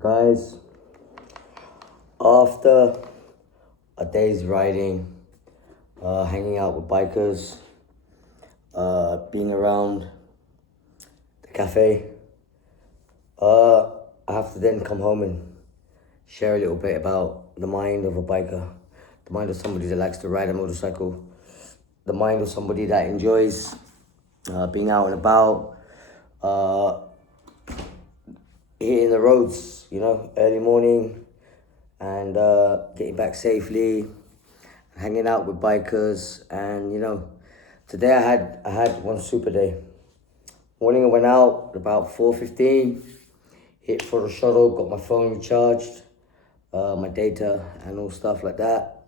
Guys, after a day's riding, hanging out with bikers, being around the cafe, I have to then come home and share a little bit about the mind of a biker, the mind of somebody that likes to ride a motorcycle, the mind of somebody that enjoys being out and about, uh, hitting the roads, early morning, and getting back safely, hanging out with bikers. And today I had one super day. Morning I went out about 4:15, hit for a shuttle, got my phone recharged, my data and all stuff like that,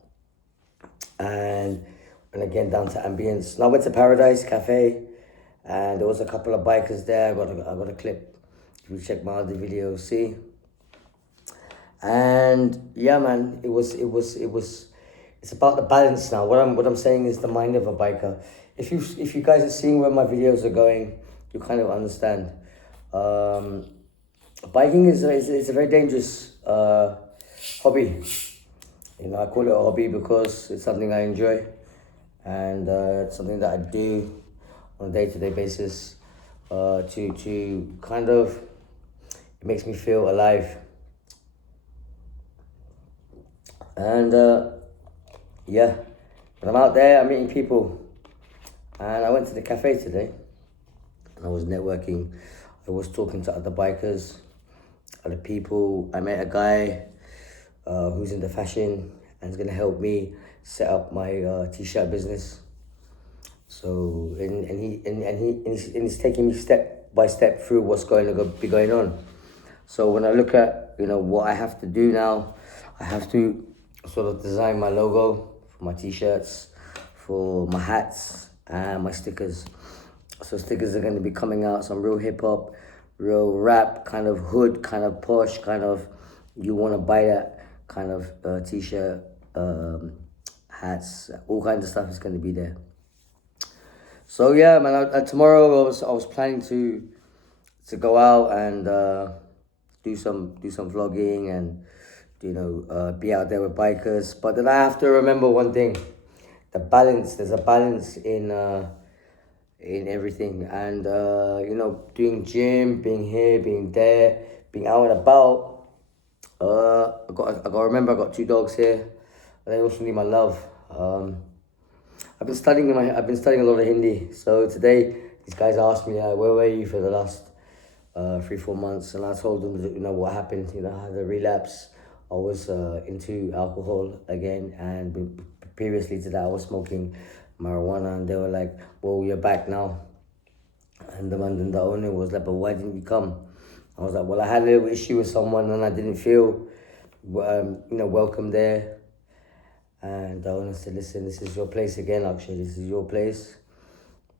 and again down to Ambience. Now I went to Paradise Cafe, and there was a couple of bikers there. I got a clip. If you check my other videos, see. And yeah, man, it's about the balance now. What I'm saying is the mind of a biker. If you guys are seeing where my videos are going, you kind of understand. Biking is a very dangerous hobby. I call it a hobby because it's something I enjoy, and it's something that I do on a day-to-day basis. To kind of, it makes me feel alive. And yeah, when I'm out there, I'm meeting people. And I went to the cafe today, and I was networking. I was talking to other bikers, other people. I met a guy who's into fashion and is gonna help me set up my t-shirt business. So he's taking me step by step through what's going to be going on. So when I look at what I have to do now, I have to sort of design my logo for my t-shirts, for my hats, and my stickers. So stickers are going to be coming out, some real hip hop, real rap, kind of hood, kind of posh, kind of you want to buy that kind of t-shirt, hats, all kinds of stuff is going to be there. So yeah, man. Tomorrow I was planning to go out and do some vlogging and be out there with bikers. But then I have to remember one thing: the balance. There's a balance in everything, and doing gym, being here, being there, being out and about. I got to remember I got 2 dogs here. They also need my love. I've been studying a lot of Hindi. So today these guys asked me, where were you for the last 3-4 months, and I told them that, what happened. I had a relapse. I was into alcohol again, and previously to that I was smoking marijuana, and they were like, well, you're back now. And the owner was like, but why didn't you come? I was like, well, I had a little issue with someone and I didn't feel welcome there. And the owner said, listen, this is your place again, Akshay. This is your place.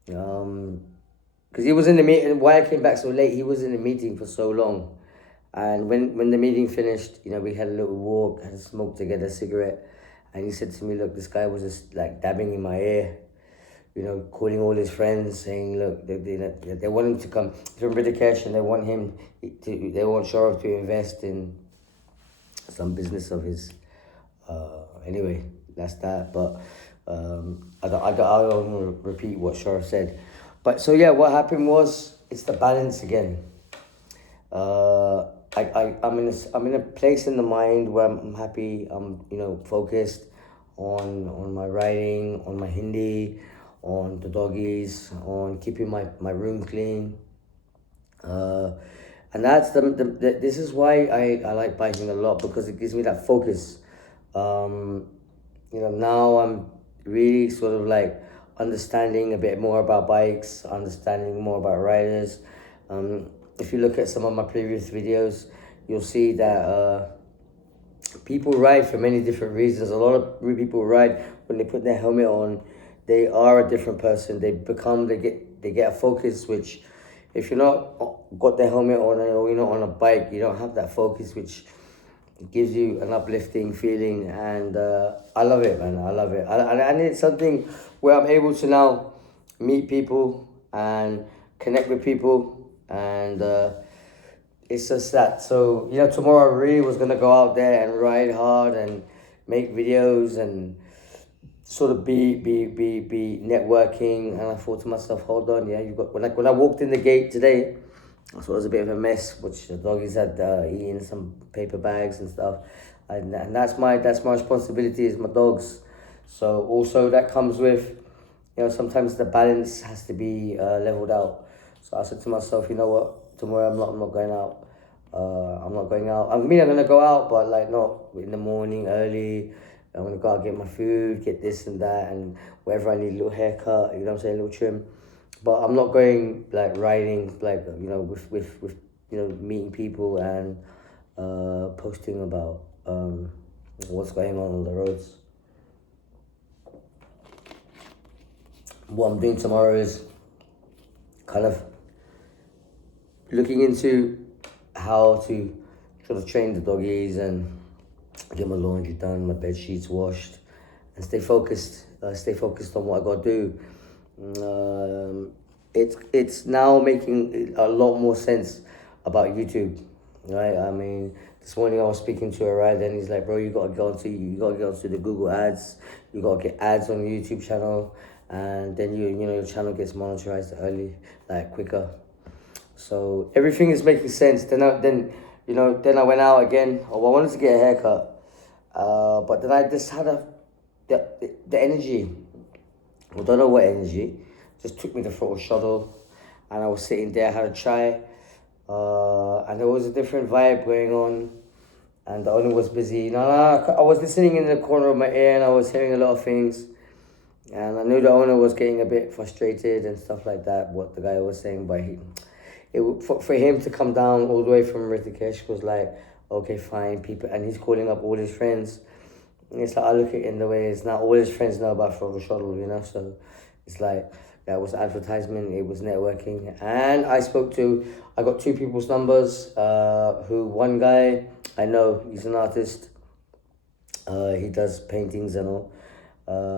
Because he was in the meeting. Why I came back so late, he was in the meeting for so long. And when the meeting finished, we had a little walk, had a smoke together, a cigarette. And he said to me, look, this guy was just like dabbing in my ear, calling all his friends, saying, look, they want him to come from British, and they want Sharav to invest in some business of his. Anyway, that's that. But I don't repeat what Sharav said. But so yeah, what happened was, it's the balance again. I'm in a place in the mind where I'm happy. I'm focused on my writing, on my Hindi, on the doggies, on keeping my room clean. And that's this is why I like biking a lot, because it gives me that focus. Now I'm really sort of like understanding a bit more about bikes, understanding more about riders. If you look at some of my previous videos, you'll see that people ride for many different reasons. A lot of people ride when they put their helmet on. They are a different person. They get a focus switch. If you're not got the helmet on, or you're not on a bike, you don't have that focus which gives you an uplifting feeling. And I love it, man. I love it. And it's something where I'm able to now meet people and connect with people, and it's just that. So, tomorrow I really was going to go out there and ride hard and make videos and sort of be networking. And I thought to myself, hold on, yeah, you got, when I walked in the gate today, I thought it was a bit of a mess, which the doggies had eating some paper bags and stuff. And that's my responsibility is my dogs. So also that comes with, sometimes the balance has to be leveled out. So I said to myself, you know what, tomorrow I'm not going out. I'm not going out. I'm gonna go out, but like not in the morning early. I'm gonna go out, get my food, get this and that, and wherever I need a little haircut, you know what I'm saying, a little trim. But I'm not going like riding, like with meeting people and posting about what's going on the roads. What I'm doing tomorrow is kind of looking into how to sort of train the doggies and get my laundry done, my bed sheets washed, and stay focused. Stay focused on what I got to do. It's now making a lot more sense about YouTube, right? I mean, this morning I was speaking to a rider and he's like, bro, you gotta get onto the Google ads, you gotta get ads on your YouTube channel, and then your channel gets monetized early, like quicker. So everything is making sense. Then I went out again. Oh, I wanted to get a haircut, but then I just had the energy. I don't know what energy. Just took me to Throttle Shuttle, and I was sitting there. I had a chai, and there was a different vibe going on, and the owner was busy. No, I was listening in the corner of my ear, and I was hearing a lot of things. And I knew the owner was getting a bit frustrated and stuff like that, what the guy was saying, but for him to come down all the way from Rishikesh was like, okay, fine, people, and he's calling up all his friends. And it's like, I look at it in the way, it's not all his friends know about Throttle Shuttle, so it's like, that was advertisement, it was networking. And I got two people's numbers, one guy, I know, he's an artist, he does paintings and all.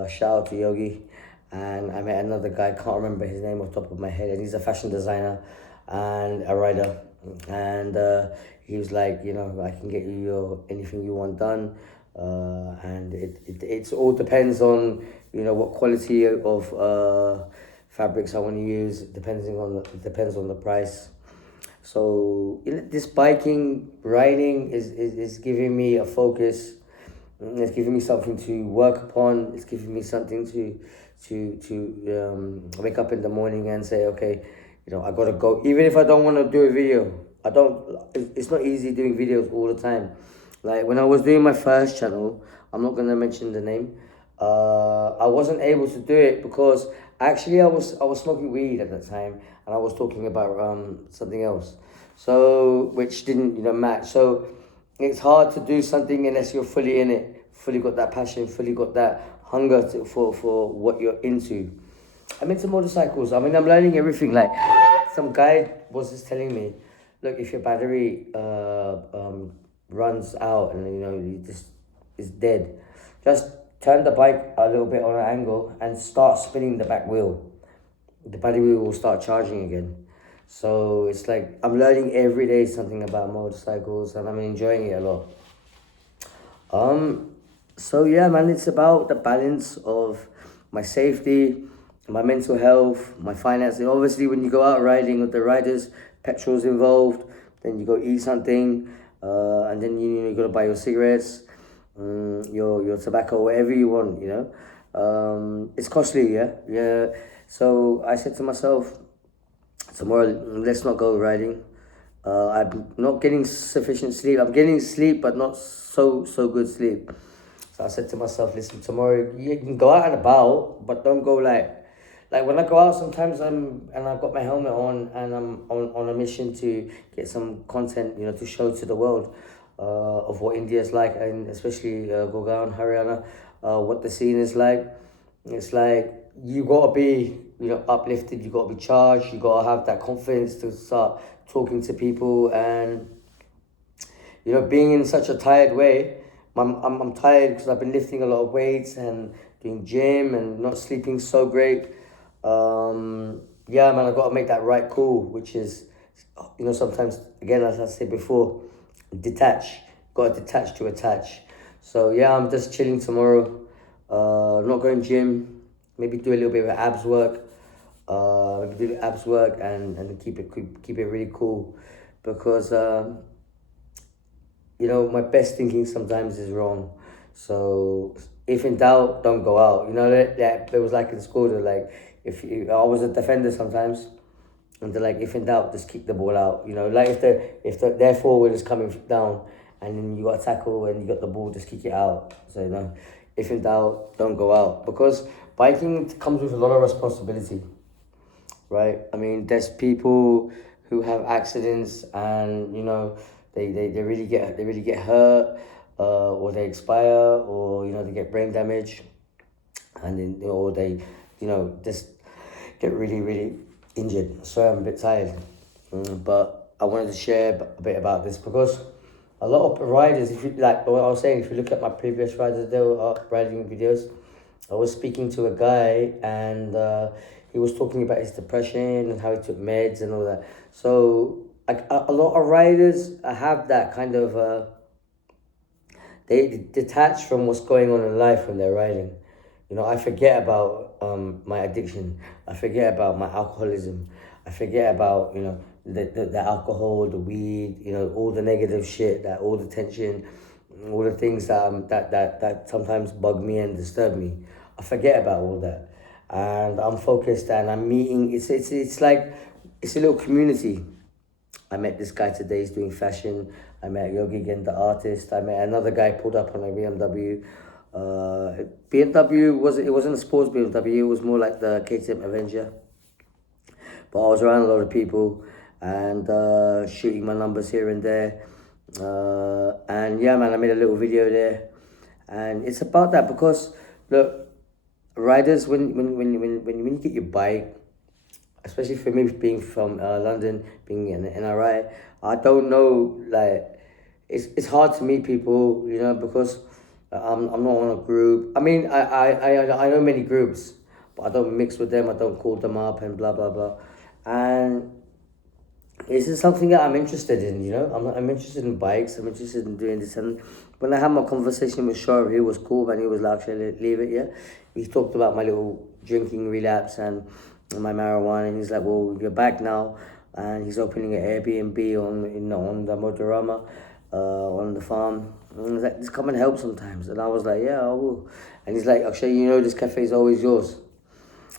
Shout out to Yogi. And I met another guy, can't remember his name off the top of my head, and he's a fashion designer and a rider. And he was like, I can get you anything you want done. And it all depends on, what quality of fabrics I want to use, depends on the price. So this biking, riding is giving me a focus. It's giving me something to work upon. It's giving me something to wake up in the morning and say, okay, I gotta go. Even if I don't want to do a video, it's not easy doing videos all the time. Like when I was doing my first channel, I'm not gonna mention the name. I wasn't able to do it because actually I was smoking weed at that time, and I was talking about something else, so which didn't match. So it's hard to do something unless you're fully in it, fully got that passion, fully got that hunger for what you're into. I'm into motorcycles. I mean, I'm learning everything. Like some guy was just telling me, look, if your battery runs out and you just is dead, just turn the bike a little bit on an angle and start spinning the back wheel. The battery will start charging again. So it's like I'm learning every day something about motorcycles, and I'm enjoying it a lot. So yeah, man, it's about the balance of my safety, my mental health, my finances. Obviously, when you go out riding with the riders, petrol's involved. Then you go eat something, and then you gotta buy your cigarettes, your tobacco, whatever you want. It's costly, yeah. So I said to myself, tomorrow, let's not go riding. I'm not getting sufficient sleep. I'm getting sleep, but not so good sleep. So I said to myself, listen, tomorrow you can go out and about, but don't go like when I go out. Sometimes and I've got my helmet on and I'm on a mission to get some content, to show to the world of what India is like, and especially Gurgaon, Haryana, what the scene is like. It's like you gotta be uplifted, you gotta be charged, you gotta have that confidence to start talking to people. And being in such a tired way, I'm tired because I've been lifting a lot of weights and doing gym and not sleeping so great. Yeah, man, I gotta make that right call, which is sometimes again, as I said before, detach. Got to detach to attach. So yeah, I'm just chilling tomorrow. Not going gym. Maybe do a little bit of abs work. Maybe do abs work and keep it really cool, because my best thinking sometimes is wrong. So if in doubt, don't go out. That it was like in school. They're like, I was a defender sometimes, and they're like, if in doubt, just kick the ball out. Like if their forward is coming down, and then you got a tackle and you got the ball, just kick it out. So if in doubt, don't go out, because biking comes with a lot of responsibility, right? I mean, there's people who have accidents, and they really get hurt, or they expire, or they get brain damage, and then or they just get really really injured. So I'm a bit tired, but I wanted to share a bit about this, because a lot of riders, if you like what I was saying, if you look at my previous riders, they were riding videos. I was speaking to a guy, and he was talking about his depression and how he took meds and all that. So a lot of riders have that kind of they detach from what's going on in life when they're riding. I forget about my addiction. I forget about my alcoholism. I forget about the alcohol, the weed, all the negative shit, all the tension, all the things that sometimes bug me and disturb me. I forget about all that, and I'm focused, and I'm meeting. It's like it's a little community. I met this guy today. He's doing fashion. I met Yogi again, the artist. I met another guy pulled up on a BMW. BMW wasn't a sports BMW. It was more like the KTM Avenger. But I was around a lot of people, and shooting my numbers here and there. And yeah, man, I made a little video there, and it's about that, because look, riders, when you get your bike, especially for me being from London, being an NRI, I don't know, like, it's hard to meet people, because I'm not on a group. I mean, I know many groups, but I don't mix with them. I don't call them up and blah blah blah, and this is something that I'm interested in. I'm interested in bikes. I'm interested in doing this. And when I had my conversation with Shar, he was cool, and he was like, "Actually, leave it." Yeah, he talked about my little drinking relapse and my marijuana, and he's like, "Well, you're back now," and he's opening an Airbnb on the Motorama, on the farm. And he's like, "Just come and help sometimes." And I was like, "Yeah, I will." And he's like, "Actually, this cafe is always yours."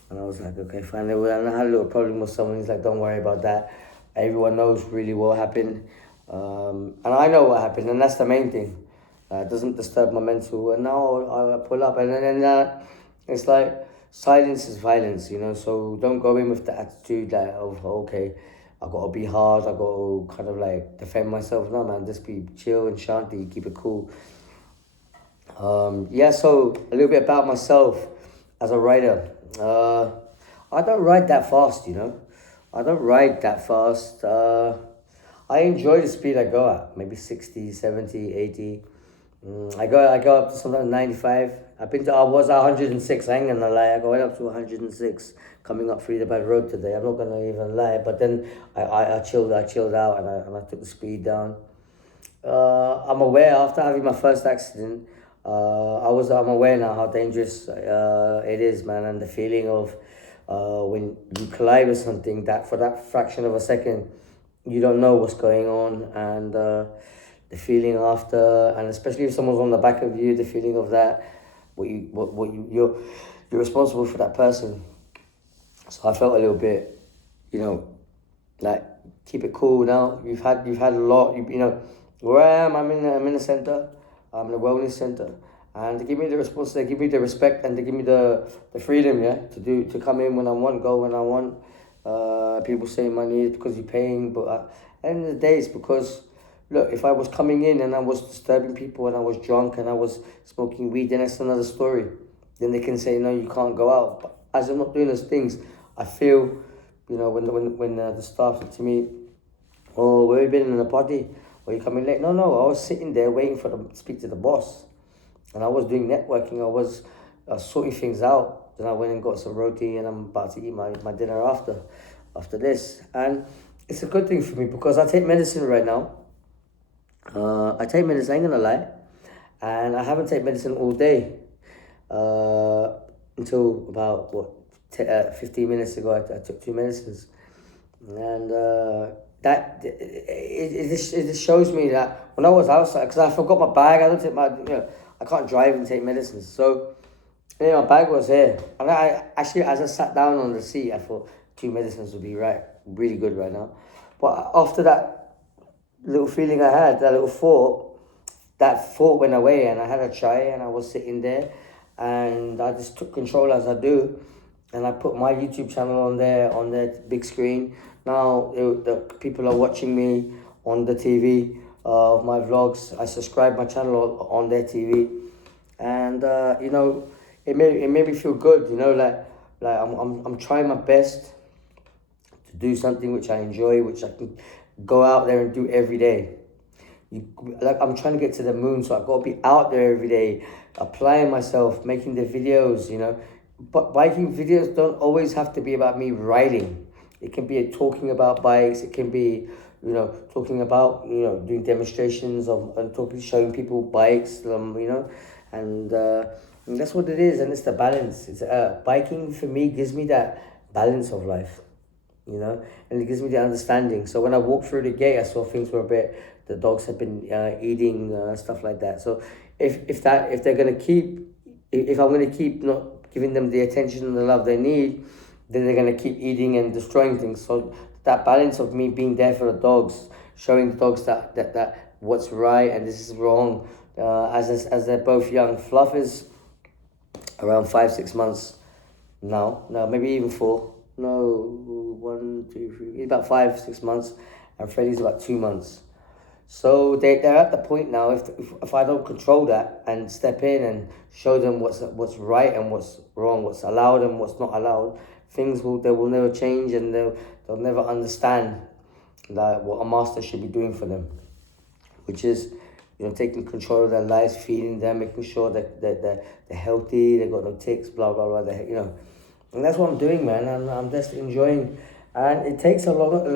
And I was like, "Okay, fine." And I had a little problem with someone. He's like, "Don't worry about that. Everyone knows really what happened." And I know what happened, and that's the main thing. It doesn't disturb my mental. And now I pull up, and then it's like, silence is violence, So don't go in with the attitude of, okay, I gotta be hard. I gotta kind of like defend myself. No, man, just be chill and shanty. Keep it cool. Yeah. So a little bit about myself as a rider. I don't ride that fast, I don't ride that fast. I enjoy the speed I go at, maybe 60, 70, 80. I go up to sometimes 95. I was 106, I ain't gonna lie. I went up to 106 coming up Bad Road today. I'm not gonna even lie. But then I chilled out, and I took the speed down. I'm aware after having my first accident. I'm aware now how dangerous it is, man, and the feeling of when you collide with something, that for that fraction of a second, you don't know what's going on, and the feeling after, and especially if someone's on the back of you, the feeling of that, you're responsible for that person. So I felt a little bit, like, keep it cool now. You've had a lot. Where I am, I'm in a center. I'm in a wellness center, and they give me the response. They give me the respect, and they give me the freedom, yeah, to come in when I want, go when I want. People say money is because you're paying, but at the end of the day, it's because, look, if I was coming in and I was disturbing people and I was drunk and I was smoking weed, then that's another story. Then they can say, no, you can't go out. But as I'm not doing those things, I feel, when the staff said to me, "Oh, where have you been in the party? Or you coming late?" No, I was sitting there waiting for them to speak to the boss. And I was doing networking. I was sorting things out. Then I went and got some roti, and I'm about to eat my dinner after this. And it's a good thing for me because I take medicine right now. I take medicine, I ain't gonna lie. And I haven't taken medicine all day. Until about, 15 minutes ago, I took two medicines. And it just shows me that when I was outside, because I forgot my bag, I don't take my, I can't drive and take medicines. So, my bag was here. And I actually, as I sat down on the seat, I thought two medicines would be really good right now. But after that little feeling I had, that thought went away, and I had a chai, and I was sitting there, and I just took control as I do, and I put my YouTube channel on their big screen. Now the people are watching me on the TV of my vlogs. I subscribe my channel on their TV, and it made me feel good. Like I'm trying my best to do something which I enjoy, which I can go out there and do every day. Like I'm trying to get to the moon, so I've got to be out there every day, applying myself, making the videos, But biking videos don't always have to be about me riding. It can be talking about bikes. It can be, talking about, doing demonstrations and showing people bikes, and that's what it is. And it's the balance. It's biking for me gives me that balance of life, and it gives me the understanding. So when I walked through the gate, I saw things were a bit. The dogs have been eating stuff like that. So if I'm gonna keep not giving them the attention and the love they need, then they're gonna keep eating and destroying things. So that balance of me being there for the dogs, showing the dogs that what's right and this is wrong, as they're both young. Fluff is around 5-6 months now. No, maybe even 4. No, 1, 2, 3. He's about 5-6 months, and Freddie's about 2 months. So they're at the point now, if I don't control that and step in and show them what's right and what's wrong, what's allowed and what's not allowed, they will never change, and they'll never understand that what a master should be doing for them, which is taking control of their lives, feeding them, making sure that they're healthy, they've got no ticks, blah blah blah. And that's what I'm doing, man. And I'm just enjoying, and it takes a long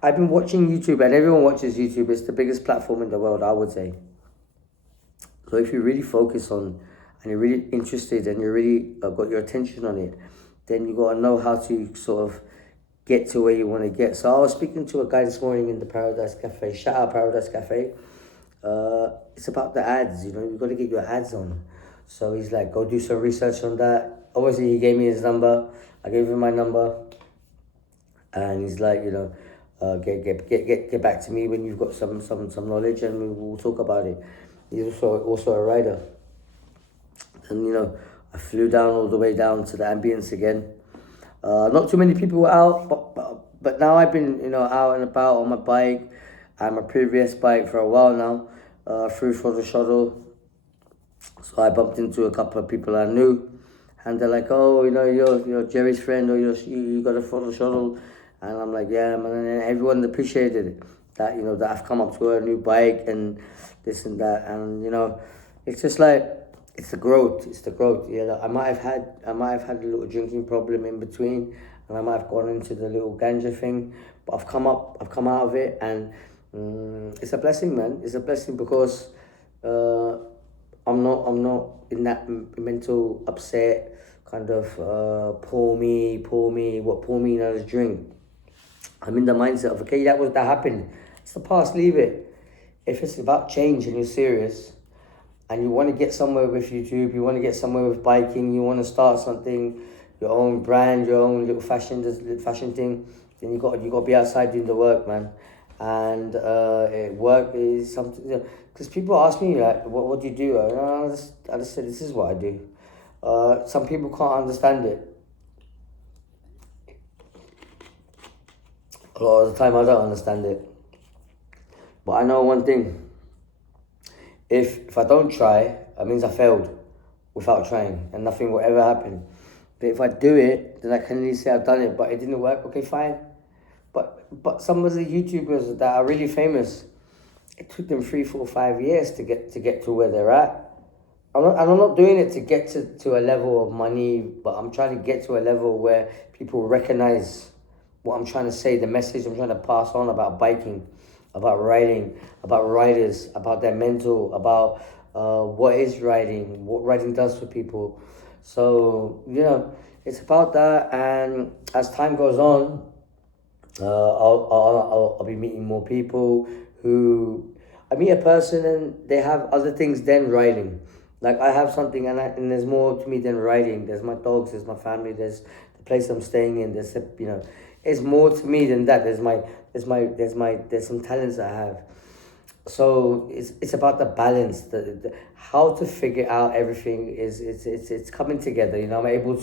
I've been watching YouTube, and everyone watches YouTube. It's the biggest platform in the world, I would say. So if you really focus on, and you're really interested, and you're really got your attention on it, then you got to know how to sort of get to where you want to get. So I was speaking to a guy this morning in the Paradise Cafe. Shout out Paradise Cafe. It's about the ads, you've got to get your ads on. So he's like, go do some research on that. Obviously, he gave me his number. I gave him my number. And he's like, get back to me when you've got some knowledge, and we'll talk about it. He's also a rider, and I flew down all the way down to the ambience again. Not too many people were out, but now I've been out and about on my bike and my previous bike for a while now, through Photo Shuttle. So I bumped into a couple of people I knew, and they're like, oh, you're Jerry's friend, or you got a Photo Shuttle. And I'm like, yeah, man, and everyone appreciated it, that I've come up to a new bike and this and that, and it's just like it's the growth. I might have had a little drinking problem in between, and I might have gone into the little ganja thing, but I've come out of it, and it's a blessing, man. It's a blessing because I'm not in that mental upset kind of poor me. What poor me knows drink. I'm in the mindset of, okay, that happened. It's the past, leave it. If it's about change and you're serious and you want to get somewhere with YouTube, you want to get somewhere with biking, you want to start something, your own brand, your own little fashion thing, then you got to be outside doing the work, man. And work is something, because people ask me, like, what do you do? I just said, this is what I do. Some people can't understand it. A lot of the time I don't understand it. But I know one thing. If I don't try, that means I failed without trying, and nothing will ever happen. But if I do it, then I can at least say I've done it, but it didn't work, okay, fine. But some of the YouTubers that are really famous, it took them 3, 4, 5 years to get to where they're at. I'm not doing it to get to a level of money, but I'm trying to get to a level where people recognize what I'm trying to say, the message I'm trying to pass on about biking, about riding, about riders, about their mental, about what is riding, what riding does for people. So, it's about that. And as time goes on, I'll be meeting more people who I meet a person and they have other things than riding. Like I have something and there's more to me than riding. There's my dogs, there's my family, there's the place I'm staying in. It's more to me than that. There's some talents I have. So it's about the balance, the how to figure out everything is it's coming together. I'm able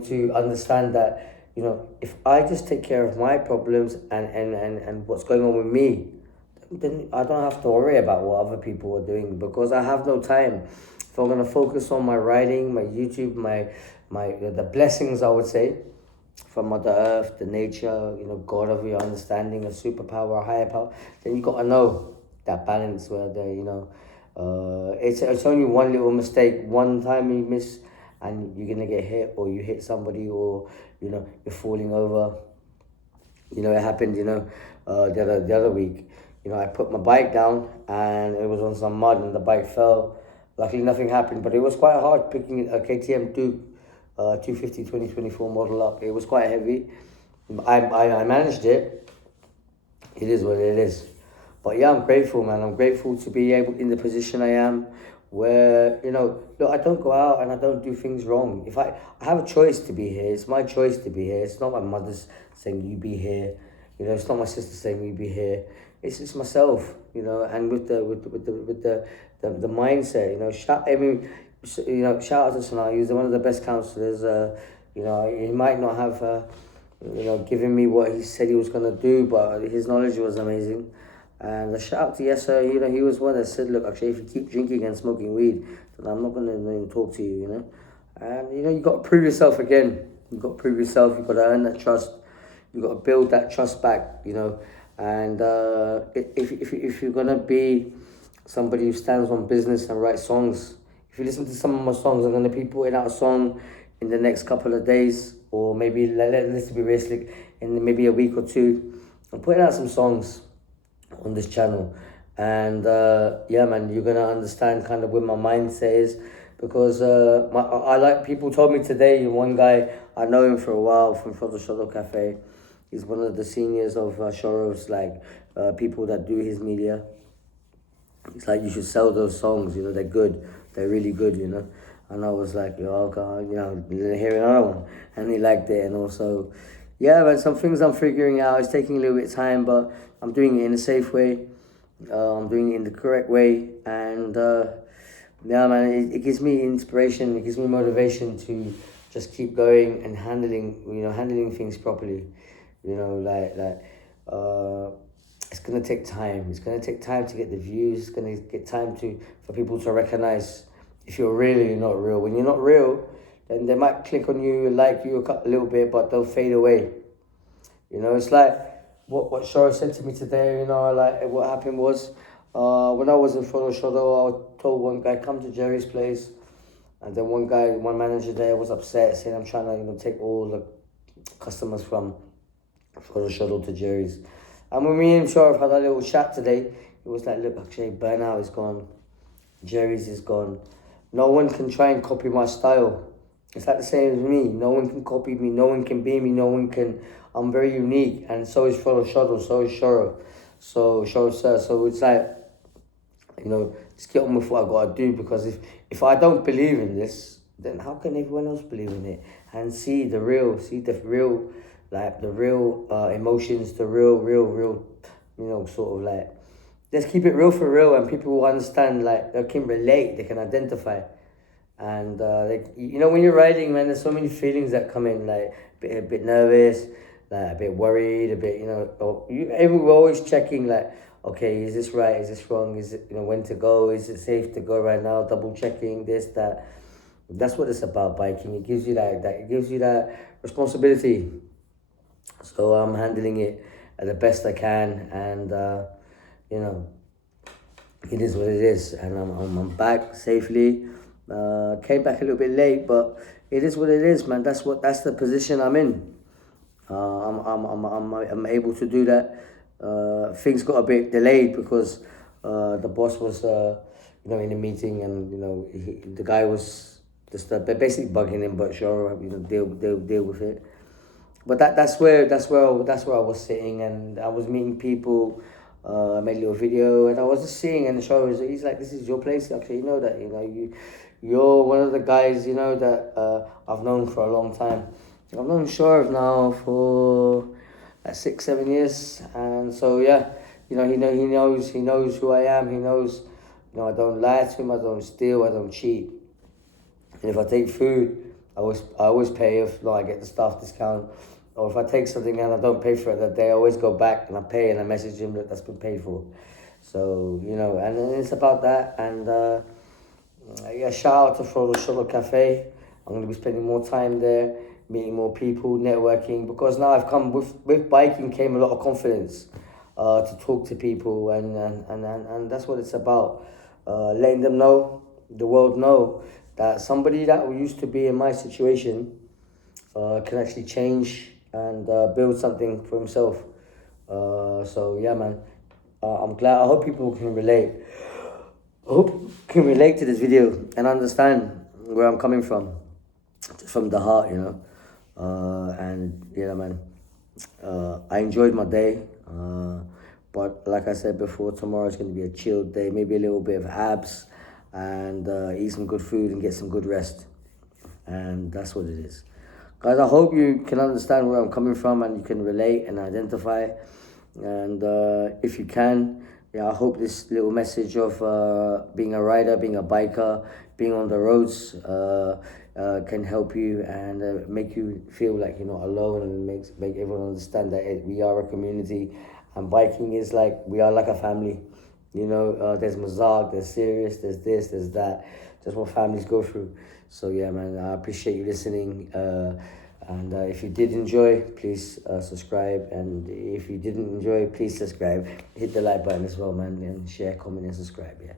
to understand that, if I just take care of my problems and what's going on with me, then I don't have to worry about what other people are doing because I have no time. If I'm gonna focus on my writing, my YouTube, my the blessings, I would say, from Mother Earth, the nature, God of your understanding, a superpower, a higher power, then you gotta know that balance where it's only one little mistake, one time you miss, and you're gonna get hit, or you hit somebody, or you're falling over. It happened. The other week. I put my bike down and it was on some mud and the bike fell. Luckily, nothing happened, but it was quite hard picking a KTM Duke 250 2024 model up. It was quite heavy. I managed it. It is what it is. But yeah, I'm grateful, man. I'm grateful to be able in the position I am where, look, I don't go out and I don't do things wrong. If I have a choice to be here, it's my choice to be here. It's not my mother's saying you be here. It's not my sister saying you be here. It's just myself, and with the mindset, shout out to Sanaa. He's one of the best counselors. He might not have, given me what he said he was gonna do, but his knowledge was amazing. And a shout out to Yesser, he was one that said, look, actually, if you keep drinking and smoking weed, then I'm not gonna talk to you, And you got to prove yourself again. You got to prove yourself. You got to earn that trust. You got to build that trust back, And if you're gonna be somebody who stands on business and writes songs, if you listen to some of my songs, I'm gonna be putting out a song in the next couple of days, or maybe let's be realistic, in maybe a week or two. I'm putting out some songs on this channel, and yeah, man, you're gonna understand kind of where my mindset is, because I like, people told me today, one guy, I know him for a while from Shoto Cafe. He's one of the seniors of Shorov's, people that do his media. He's like, you should sell those songs, they're good, they're really good, And I was like, okay, hear another one. And he liked it, and also, yeah, man, some things I'm figuring out. It's taking a little bit of time, but I'm doing it in a safe way. I'm doing it in the correct way, and yeah, man, it gives me inspiration, it gives me motivation to just keep going and handling things properly. It's gonna take time. It's gonna take time to get the views. It's gonna get time for people to recognize if you're real or you're not real. When you're not real, then they might click on you, like you a little bit, but they'll fade away. It's like what Shara said to me today. What happened was, when I was in front of Shoto, I told one guy, come to Jerry's place, and then one manager there was upset, saying I'm trying to take all the customers from Shoto to Jerry's. And when me and Shara had a little chat today, it was like, look, actually, Burnout is gone, Jerry's is gone. No one can try and copy my style. It's like the same as me. No one can copy me. No one can be me. No one can. I'm very unique, and so is Shoto. So is Shara. So sir. So it's like, just get on with what I gotta do, because if I don't believe in this, then how can everyone else believe in it and see the real, emotions, the real, sort of like, let's keep it real for real, and people will understand, they can relate, they can identify. And, when you're writing, man, there's so many feelings that come in, a bit nervous, a bit worried, a bit, we're always checking, okay, is this right, is this wrong, is it, when to go, is it safe to go right now, double checking, this, that. That's what it's about, biking. It gives you that responsibility. So I'm handling it the best I can, and it is what it is, and I'm back safely. Came back a little bit late, but it is what it is, man. That's the position I'm in. I'm able to do that. Things got a bit delayed because the boss was in a meeting, and the guy was just basically bugging him, but sure, deal with it. But that's where I was sitting, and I was meeting people. I made a little video, and I was just seeing, and the show was. He's like, "This is your place." Actually, you're one of the guys that I've known for a long time. I've known Shoaib now for 6, 7 years, and so yeah, he knows who I am. He knows, I don't lie to him. I don't steal. I don't cheat. And if I take food, I always pay. If not, I get the staff discount. Or if I take something and I don't pay for it that day, I always go back and I pay, and I message him that that's been paid for. So, and then it's about that. And yeah, shout out to Frodo Solo Cafe. I'm going to be spending more time there, meeting more people, networking, because now I've come with biking came a lot of confidence to talk to people, and that's what it's about. Letting them know, the world know, that somebody that used to be in my situation can actually change and build something for himself. So yeah, man, I'm glad. I hope people can relate. I hope you can relate to this video and understand where I'm coming from, just from the heart, and yeah, man, I enjoyed my day. But like I said before, tomorrow's going to be a chilled day, maybe a little bit of abs, and eat some good food and get some good rest. And that's what it is. Guys, I hope you can understand where I'm coming from and you can relate and identify. And if you can, yeah, I hope this little message of being a rider, being a biker, being on the roads can help you and make you feel like you're not alone, and make everyone understand that we are a community, and biking is like, we are like a family. There's Mazak, there's Sirius, there's this, there's that. Just what families go through. So yeah, man, I appreciate you listening. And if you did enjoy, please subscribe. And if you didn't enjoy, please subscribe. Hit the like button as well, man. And share, comment, and subscribe, yeah.